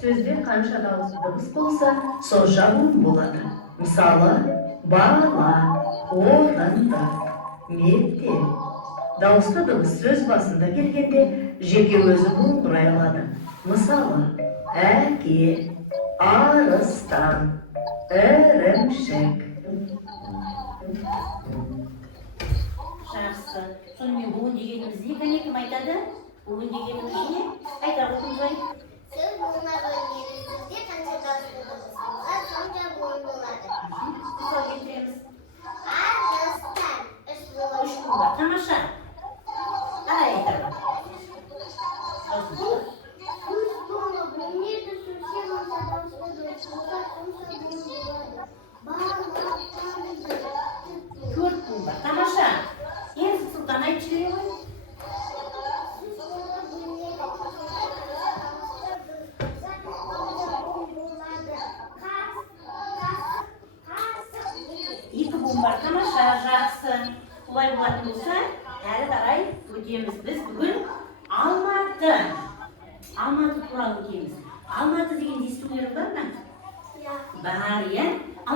Сөзде қанша дыбыс болса, сонша буын болады. Мысалы, бала, орынды, мектеп. Дауысты дыбыс сөз басында келгенде жеке өзі буын құрай алады. Мысалы, әке, арыстан, ірімшік. Жақсы. Сонымен буын дегеніміз не, кәне кім айтады? Буын дегеніміз не? Айта қойыңызай. Сөз буынға бөлінеді. Сөзде қанша дауысты дыбыс болса, сонша буын болады. Мысал келтіреміз. Арыстан. Үш буын. Үш буын бар. Тамаша. Қалай айтады? Сөз буынға бөлінеді. Сөзде қанша дауысты дыбыс болса, сонша буын болады. Бала, танды. Төрт буын бар. Тамаша. Енді Сұлтан айтып жібере ғой. Екі буын бар. Тамаша, жақсы. Олай болатын болса, әрі қарай өтеміз. Біз бүгін Алматы. Алматы туралы өтеміз. Алматы деген естулерің бар ма? Бар, иә?